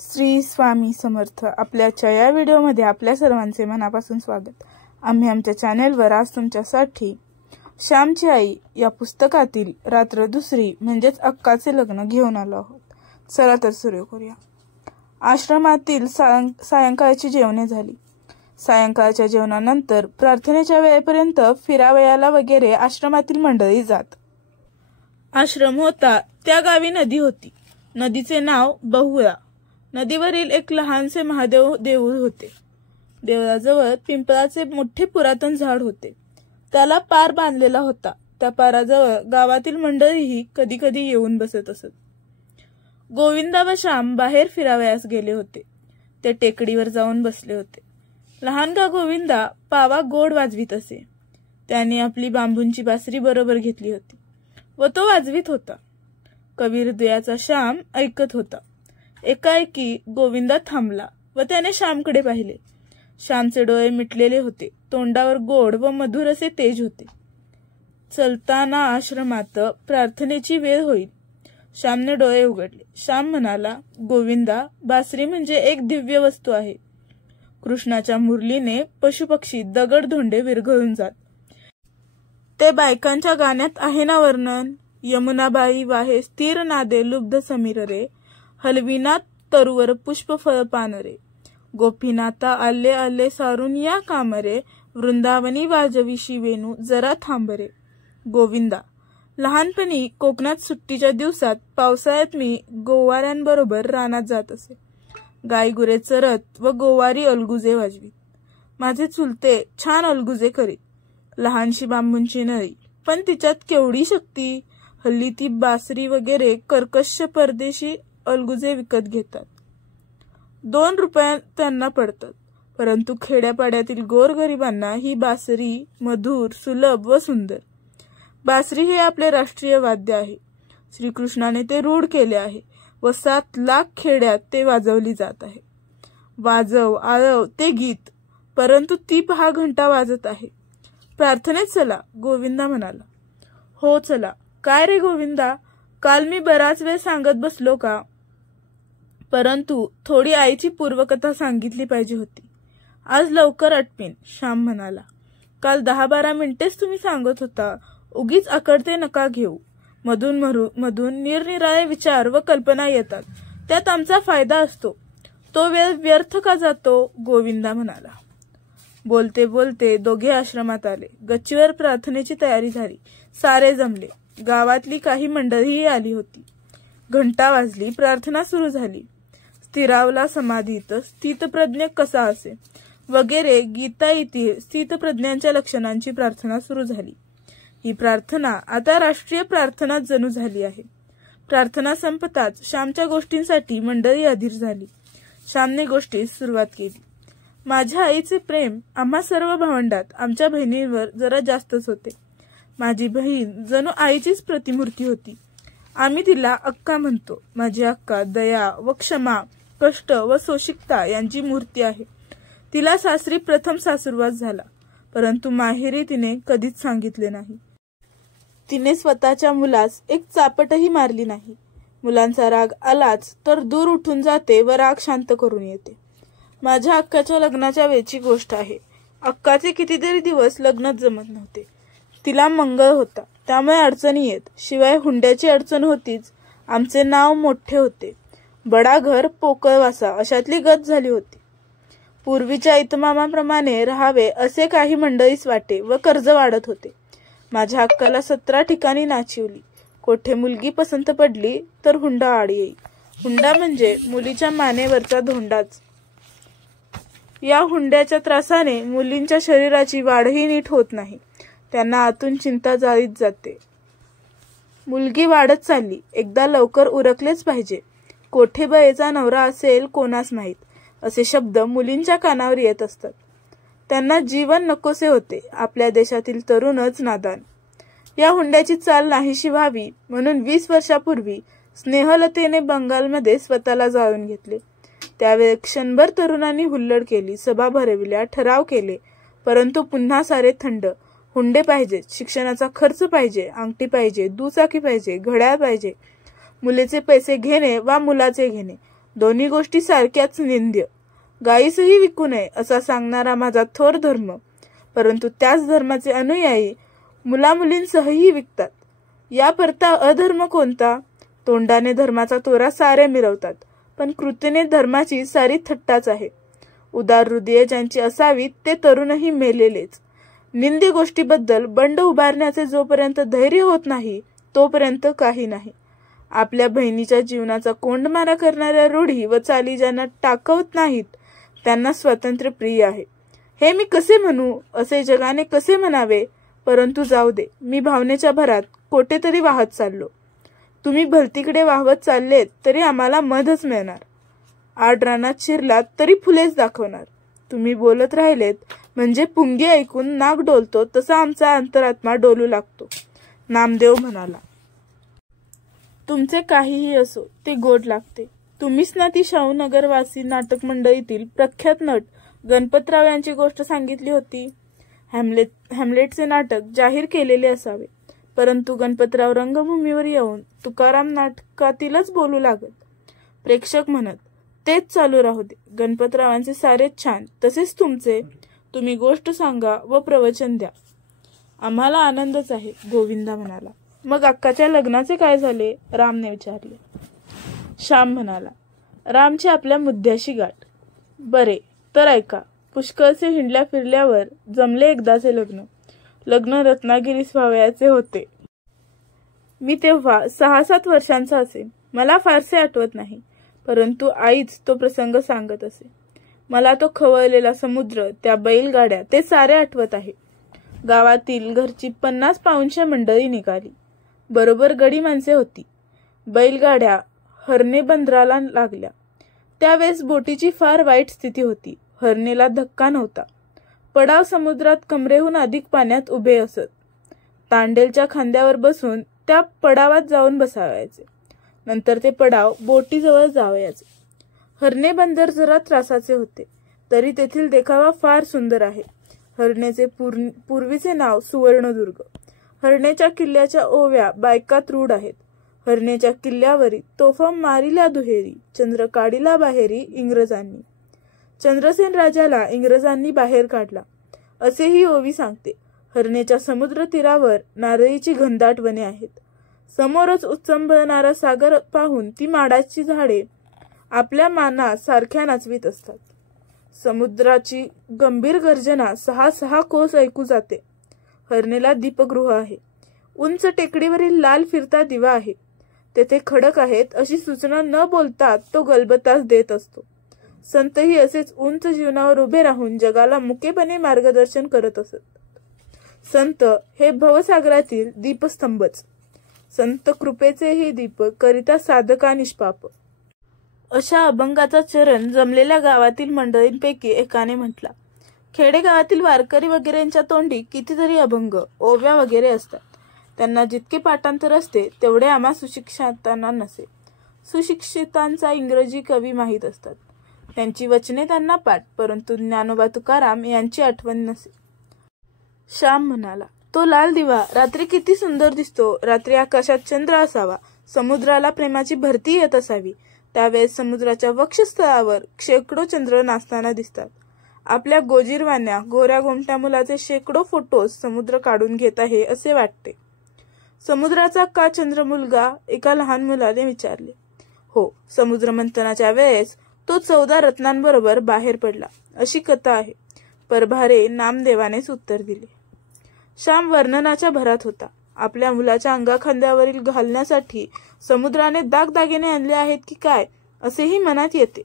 श्री स्वामी समर्थ। आपल्याच्या या व्हिडिओमध्ये आपल्या सर्वांचे मनापासून स्वागत। आम्ही आमच्या चॅनलवर आज तुमच्यासाठी श्यामची आई या पुस्तकातील रात्र दुसरी म्हणजेच अक्काचे लग्न घेऊन आलो आहोत। चला तर सुरू करूया। आश्रमातील सायंकाळची जेवणे झाली। सायंकाळच्या जेवणानंतर प्रार्थनेच्या वेळेपर्यंत फिरावयाला वगैरे आश्रमातील मंडळी जात। आश्रम होता त्या गावी नदी होती। नदीचे नाव बहुळा। नदीवरील एक लहानसे महादेव देऊळ होते। देवळाजवळ पिंपळाचे मोठे पुरातन झाड होते। त्याला पार बांधलेला होता। त्या पाराजवळ गावातील मंडळीही कधी कधी येऊन बसत असत। गोविंदा व श्याम बाहेर फिरावयास गेले होते। ते टेकडीवर जाऊन बसले होते। लहानगा गोविंदा पावा गोड वाजवीत असे। त्याने आपली बांबूंची बासरी बरोबर घेतली होती व तो वाजवीत होता। कबीर दुयाचा श्याम ऐकत होता। एकाएकी गोविंदा थांबला व त्याने श्यामकडे पाहिले। श्यामचे डोळे मिटलेले होते। तोंडावर गोड व मधुर असे तेज होते। चलताना आश्रमात प्रार्थनेची वेळ होईल। श्यामने डोळे उघडले। श्याम म्हणाला, गोविंदा, बासरी म्हणजे एक दिव्य वस्तू आहे। कृष्णाच्या मुरलीने पशुपक्षी दगड धोंडे विरघळून जात। ते बायकांच्या गाण्यात आहे ना वर्णन। यमुनाबाई वाहे स्थिर नादे लुब्ध समीर रे, हलविना तरुवर पुष्प फळ पान रे, गोपीनाथा आले आले सारून या कामरे, वृंदावनी वाजविशी वेणू जरा थांबरे। गोविंदा, लहानपणी कोकणात सुट्टीच्या दिवसात पावसाळ्यात मी गोवाऱ्यांबरोबर रानात जात असे। गाई गुरे चरत व गोवारी अलगुजे वाजवीत। माझे चुलते छान अलगुजे करीत। लहानशी बांबूंची नळी, पण तिच्यात केवढी शक्ती। हल्ली ती बासरी वगैरे कर्कश परदेशी अलगुजे विकत घेतात। 2 रुपये त्यांना पडतात। परंतु खेड्यापाड्यातील गोरगरिबांना ही बासरी मधुर, सुलभ व सुंदर। बासरी हे आपले राष्ट्रीय वाद्य आहे। श्रीकृष्णाने ते रूढ केले आहे व 7 लाख खेड्यात ते वाजवली जात आहे। वाजव आळव ते गीत, परंतु ती पहा घंटा वाजत आहे। प्रार्थनेत चला, गोविंदा म्हणाला। हो चला। काय रे गोविंदा, काल मी बराच वेळ सांगत बसलो का? परंतु थोडी आईची पूर्वकथा सांगितली पाहिजे होती। आज लवकर आटपीन, श्याम म्हणाला। काल 10-12 मिनिटेच तुम्ही सांगत होता। उगीच आकडते नका घेऊ। मधून निरनिराळे विचार व कल्पना येतात। त्यात आमचा फायदा असतो। तो वेळ व्यर्थ का जातो? गोविंदा म्हणाला। बोलते बोलते दोघे आश्रमात आले। गच्चीवर प्रार्थनेची तयारी झाली। सारे जमले। गावातली काही मंडळीही आली होती। घंटा वाजली। प्रार्थना सुरू झाली। स्थिरावला समाधीत स्थितप्रज्ञ कसा असे वगैरे गीता येथील स्थितप्रज्ञांच्या लक्षणांची प्रार्थना सुरू झाली। ही प्रार्थना आता राष्ट्रीय प्रार्थना जणू झाली आहे। प्रार्थना संपताच श्यामच्या गोष्टींसाठी मंडळी अधीर झाली। श्यामने गोष्टीस सुरुवात केली। माझ्या आईचे प्रेम आम्हा सर्व भावंडात आमच्या बहिणींवर जरा जास्तच होते। माझी बहीण जणू आईचीच प्रतिमूर्ती होती। आम्ही तिला अक्का म्हणतो। माझी अक्का दया व क्षमा, कष्ट व सोशिकता यांची मूर्ती आहे। तिला सासरी प्रथम सासुरवास झाला, परंतु माहेरी तिने कधीच सांगितले नाही। तिने स्वतःच्या मुलास एक चापटही मारली नाही। मुलांचा राग आलाच तर दूर उठून जाते व राग शांत करून येते। माझ्या अक्काच्या लग्नाच्या वेळची गोष्ट आहे। अक्काचे कितीतरी दिवस लग्नच जमत नव्हते। तिला मंगळ होता, त्यामुळे अडचणी येत। शिवाय हुंड्याची अडचण होतीच। आमचे नाव मोठे होते। बडा घर पोकळवासा अशातली गत झाली होती। पूर्वीच्या इतमामाप्रमाणे राहावे असे काही मंडळीस वाटे व कर्ज वाढत होते। माझ्या अक्काला 17 ठिकाणी नाचिवली। कोठे मुलगी पसंत पडली तर हुंडा आड येई। हुंडा म्हणजे मुलीच्या मानेवरचा धोंडाच। या हुंड्याच्या त्रासाने मुलींच्या शरीराची वाढही नीट होत नाही। त्यांना आतून चिंता जाळीत जाते। मुलगी वाढत चालली, एकदा लवकर उरकलेच पाहिजे। कोठेबाईचा नवरा असेल कोणास माहीत, असे शब्द मुलींच्या कानावर येत असतात। त्यांना जीवन नकोसे होते। आपल्या देशातील तरुणच नादान। या हुंड्याची चाल नाहीशी व्हावी म्हणून 20 वर्षापूर्वी स्नेहलतेने बंगालमध्ये स्वतःला जाळून घेतले। त्यावेळी क्षणभर तरुणांनी हुल्लड केली, सभा भरविल्या, ठराव केले, परंतु पुन्हा सारे थंड। हुंडे पाहिजे, शिक्षणाचा खर्च पाहिजे, अंगठी पाहिजे, दुचाकी पाहिजे, घड्याळ पाहिजे। मुलीचे पैसे घेणे वा मुलाचे घेणे दोन्ही गोष्टी सारख्याच निंद्य. गायीसही विकू नये असा सांगणारा माझा थोर धर्म, परंतु त्याच धर्माचे अनुयायी मुलामुलींसहही विकतात. या परता अधर्म कोणता? तोंडाने धर्माचा तोरा सारे मिरवतात, पण कृतीने धर्माची सारी थट्टाच आहे. उदार हृदय ज्यांची असावीत ते तरुणही मेलेलेच. निंदी गोष्टीबद्दल बंड उभारण्याचे जोपर्यंत धैर्य होत नाही तोपर्यंत काही नाही. आपल्या बहिणीच्या जीवनाचा कोंडमारा करणाऱ्या रूढी व चाली ज्यांना टाकवत नाहीत त्यांना स्वातंत्र्य प्रिय आहे. हे मी कसे म्हणू, असे जगाने कसे म्हणावे? परंतु जाऊ दे, मी भावनेच्या भरात कोठेतरी वाहत चाललो. तुम्ही भलतीकडे वाहवत चाललेत तरी आम्हाला मधच मिळणार. आड रानात शिरलात तरी फुलेच दाखवणार. तुम्ही बोलत राहिलेत म्हणजे पुंगी ऐकून नाक डोलतो तसा आमचा अंतरात्मा डोलू लागतो. नामदेव म्हणाला, तुमचे काहीही असो ते गोड लागते. तुम्हीच ना ती शाहूनगरवासी नाटक मंडळीतील प्रख्यात नट गणपतराव यांची गोष्ट सांगितली होती. हॅम्लेटचे नाटक जाहीर केलेले असावे, परंतु गणपतराव रंगभूमीवर येऊन तुकाराम नाटकातीलच बोलू लागत. प्रेक्षक म्हणत, तेच चालू राहू दे. गणपतरावांचे सारेच छान, तसेच तुमचे. तुम्ही गोष्ट सांगा व प्रवचन द्या. आम्हाला आनंदच आहे, गोविंदा म्हणाला. मग अक्काच्या लग्नाचे काय झाले? रामने विचारले. श्याम म्हणाला, रामची आपल्या मुद्द्याशी गाठ. बरे, तर ऐका. पुष्कळसे हिंडल्या फिरल्यावर जमले एकदाचे लग्न. लग्न रत्नागिरीस व्हावयाचे होते. मी तेव्हा 6-7 वर्षांचा असेन. मला फारसे आठवत नाही, परंतु आईच तो प्रसंग सांगत असे. मला तो खवळलेला समुद्र, त्या बैलगाड्या, ते सारे आठवत आहे. गावातील घरची 50 पाऊंडच्या मंडळी निघाली. बरोबर गडी माणसे होती. बैलगाड्या हरणे बंदराला लागल्या. त्यावेळेस बोटीची फार वाईट स्थिती होती. हरणेला धक्का नव्हता. पडाव समुद्रात कमरेहून अधिक पाण्यात उभे असत. तांडेलच्या खांद्यावर बसून त्या पडावात जाऊन बसावायचे. नंतर ते पडाव बोटीजवळ जावयाचे. हरणे बंदर जरा त्रासाचे होते, तरी तेथील देखावा फार सुंदर आहे. हरणेचे पूर्वीचे नाव सुवर्णदुर्ग. हरणेच्या किल्ल्याच्या ओव्या बायकात रूढ आहेत. हरणेच्या किल्ल्यावरी तोफा मारिल्या दुहेरी, चंद्र काढिला बाहेरी इंग्रजांनी. चंद्रसेन राजाला इंग्रजांनी बाहेर काढला, असे ही ओवी सांगते. हरणेच्या समुद्र तीरावर नारळीची घनदाट वने आहेत. समोरच उच्चंबळणारा सागर पाहून ती माडाची झाडे आपल्या माना सारख्या नाचवीत असतात. समुद्राची गंभीर गर्जना 6-6 कोस ऐकू जाते. हरणेला दीपगृह आहे. उंच टेकडीवरील लाल फिरता दिवा आहे. तेथे खडक आहेत अशी सूचना न बोलता तो गलबतास देत असतो. संतही असेच उंच जीवनावर उभे राहून जगाला मुकेपणे मार्गदर्शन करत असत. संत हे भवसागरातील दीपस्तंभच. संत कृपेचे हे दीप करिता साधका निष्पाप. अशा अभंगाचा चरण जमलेल्या गावातील मंडळींपैकी एकाने म्हटला. खेडेगावातील वारकरी वगैरेंच्या तोंडी कितीतरी अभंग, ओव्या वगैरे असतात. त्यांना जितके पाठांतर असते तेवढे आम्हा सुशिक्षितांना नसे. सुशिक्षितांचा इंग्रजी कवी माहीत असतात. त्यांची वचने त्यांना पाठ, परंतु ज्ञानोबा तुकाराम यांची आठवण नसे. श्याम म्हणाला, तो लाल दिवा रात्री किती सुंदर दिसतो. रात्री आकाशात चंद्र असावा, समुद्राला प्रेमाची भरती येत असावी. त्यावेळेस समुद्राच्या वक्षस्थळावर शेकडो चंद्र नाचताना दिसतात. आपल्या गोजीरवाण्या गोऱ्या गोमट्या मुलाचे शेकडो फोटोज समुद्र काढून घेत आहे असे वाटते. समुद्राचा का चंद्र मुलगा? एका लहान मुलाने विचारले. हो, समुद्र मंथनाच्या वेळेस तो 14 रत्नांबरोबर बाहेर पडला, अशी कथा आहे. परभारे नामदेवानेच उत्तर दिले. श्याम वर्णनाच्या भरात होता. आपल्या मुलाच्या अंगाखांद्यावरील घालण्यासाठी समुद्राने दागदागिने आणले आहेत की काय असेही मनात येते.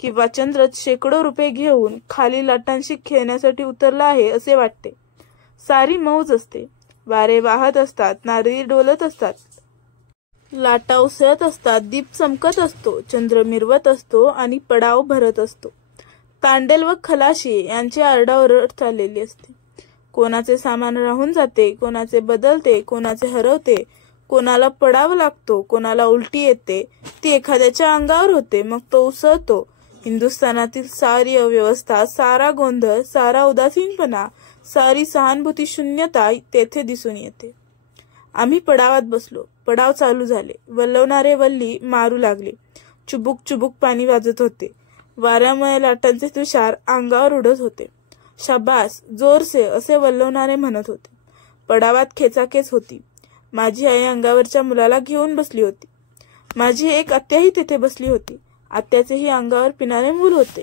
किंवा चंद्रच शेकडो रुपये घेऊन खाली लाटांशी खेळण्यासाठी उतरला आहे असे वाटते. सारी मौज असते. वारे वाहत असतात, नारळी डोलत असतात, लाटा उसळत असतात, दीप चमकत असतो, चंद्र मिरवत असतो आणि पडाव भरत असतो. तांडेल व खलाशी यांची आरडाओरड चाललेली असते. कोणाचे सामान राहून जाते, कोणाचे बदलते, कोणाचे हरवते, कोणाला पडाव लागतो, कोणाला उलटी येते, ती एखाद्याच्या अंगावर होते, मग तो उसळतो. हिंदुस्थानातील सारी अव्यवस्था, सारा गोंधळ, सारा उदासीनपणा, सारी सहानुभूती शून्यता तेथे दिसून येते. आम्ही पडावात बसलो. पडाव चालू झाले. वल्लवणारे वल्ली मारू लागले. चुबुक चुबुक पाणी वाजत होते। वाऱ्यामुळे लाटांचे तुषार अंगावर उडत होते। शाबास, जोर से असे वल्लवणारे म्हणत होते। पडावात खेचाखेच होती। माझी आई अंगावरच्या मुलाला घेऊन बसली होती। माझी एक आत्याही तेथे बसली होती। आत्याचेही अंगावर पिणारे मूल होते।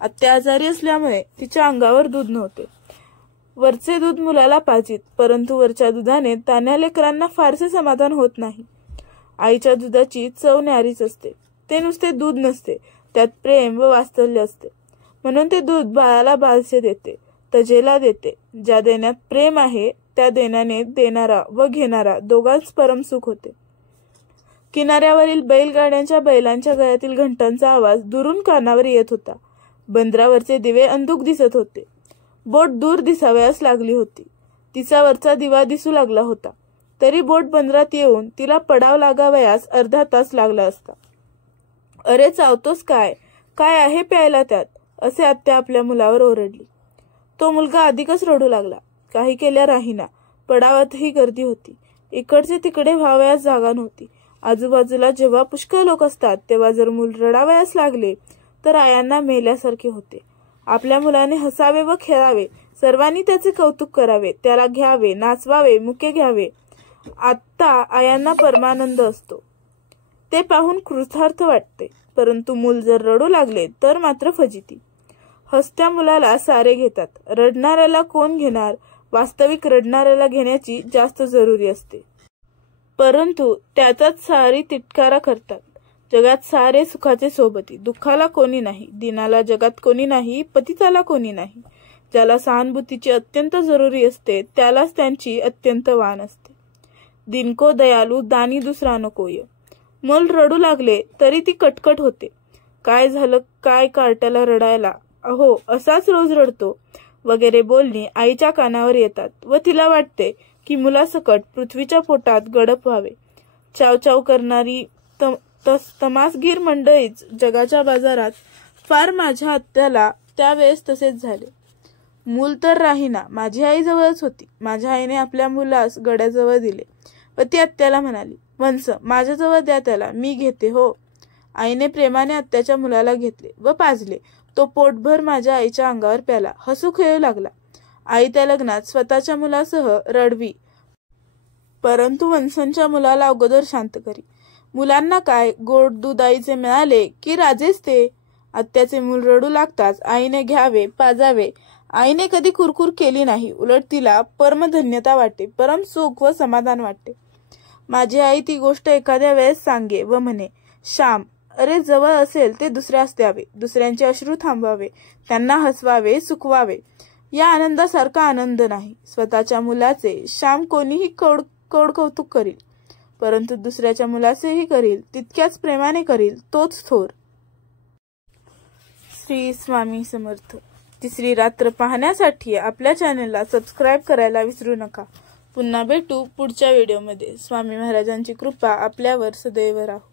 आत्या आजारी असल्यामुळे तिच्या अंगावर दूध नव्हते। वरचे दूध मुलाला पाजीत, परंतु वरच्या दुधाने तान्ह्या लेकरांना फारसे समाधान होत नाही। आईच्या दुधाची चव न्यारीच असते। ते नुसते दूध नसते, त्यात प्रेम व वात्सल्य असते। म्हणून ते दूध बाळाला बालसे देते, तजेला देते। ज्या देण्यात प्रेम आहे त्या देण्याने देणारा व घेणारा दोघांच परम सुख होते। किनाऱ्यावरील बैलगाड्यांच्या बैलांच्या गळ्यातील घंटांचा आवाज दुरून कानावर येत होता। बंदरावरचे दिवे अंधुक दिसत होते। बोट दूर दिसावयास लागली होती। तिचा वरचा दिवा दिसू लागला होता, तरी बोट बंदरात येऊन तिला पडाव लागावयास अर्धा तास लागला असता। अरे चावतोस काय? काय आहे प्यायला त्यात? असे आत्या आपल्या मुलावर ओरडली। तो मुलगा अधिकच रडू लागला। काही केल्या राहीना। पडावातही गर्दी होती। इकडचे तिकडे व्हावयास जागा नव्हती। आजूबाजूला जेव्हा पुष्कळ लोक असतात तेव्हा जर मूल रडावयास लागले तर आयांना मेल्यासारखे होते। आपल्या मुलाने हसावे व खेळावे, सर्वांनी त्याचे कौतुक करावे, त्याला घ्यावे, नाचवावे, मुके घ्यावे। आत्ता आयांना परमानंद असतो। ते पाहून कृतार्थ वाटते। परंतु मूल जर रडू लागले तर मात्र फजिती। हसत्या मुलाला सारे घेतात, रडणाऱ्याला कोण घेणार? वास्तविक रडणाऱ्याला घेण्याची जास्त जरुरी असते, परंतु त्याचाच सारी तिटकारा करतात। जगात सारे सुखाचे सोबती, दुःखाला कोणी नाही, दिनाला जगात कोणी नाही, पतिताला कोणी नाही। ज्याला सहानुभूतीची अत्यंत जरुरी असते त्यालाच त्यांची अत्यंत वाण असते। दिनको दयालू दानी दुसरा नकोय। मूल रडू लागले तरी ती कटकट होते। काय झालं काय कार्ट्याला रडायला? अहो असाच रोज रडतो वगैरे बोलणी आईच्या कानावर येतात व तिला वाटते की मुलासकट पृथ्वीच्या पोटात गडप व्हावे। चावचाव करणारी तमासगीर मंडळीच जगाच्या बाजारात, फार माझ्या आत्याला त्यावेळेस तसेच झाले। मूल तर राहीना। माझी आई जवळच होती। माझ्या आईने आपल्या मुलास गड्याजवळ दिले व ती आत्याला म्हणाली, वंस माझ्याजवळ द्या त्याला, मी घेते हो। आईने प्रेमाने आत्याच्या मुलाला घेतले व पाजले। तो पोटभर माझ्या आईच्या अंगावर प्याला, हसू खेळू लागला। आई त्या लग्नात स्वतःच्या मुलासह रडवी, परंतु वंसांच्या मुलाला अगोदर शांत करी। मुलांना काय गोड दूध आईचे मिळाले की राजेच ते। आत्याचे मूल रडू लागताच आईने घ्यावे, पाजावे। आईने कधी कुरकुर केली नाही, उलट तिला परमधन्यता वाटते, परम सुख व समाधान वाटते। माझी आई ती गोष्ट एखाद्या वेळेस सांगे व म्हणे, श्याम, अरे जवळ असेल ते दुसऱ्यास द्यावे, दुसऱ्यांचे अश्रू थांबवावे, त्यांना हसवावे, सुखवावे। या आनंदासारखा आनंद नाही। स्वतःच्या मुलाचे श्याम कोणीही कौड कौतुक करील, परंतु दुसऱ्याच्या मुलाचेही करील, तितक्याच प्रेमाने करील, तोच थोर। श्री स्वामी समर्थ। तिसरी रात्र पाहण्यासाठी आपल्या चॅनलला सबस्क्राईब करायला विसरू नका। पुन्हा भेटू पुढच्या व्हिडिओमध्ये। स्वामी महाराजांची कृपा आपल्यावर सदैव राहो।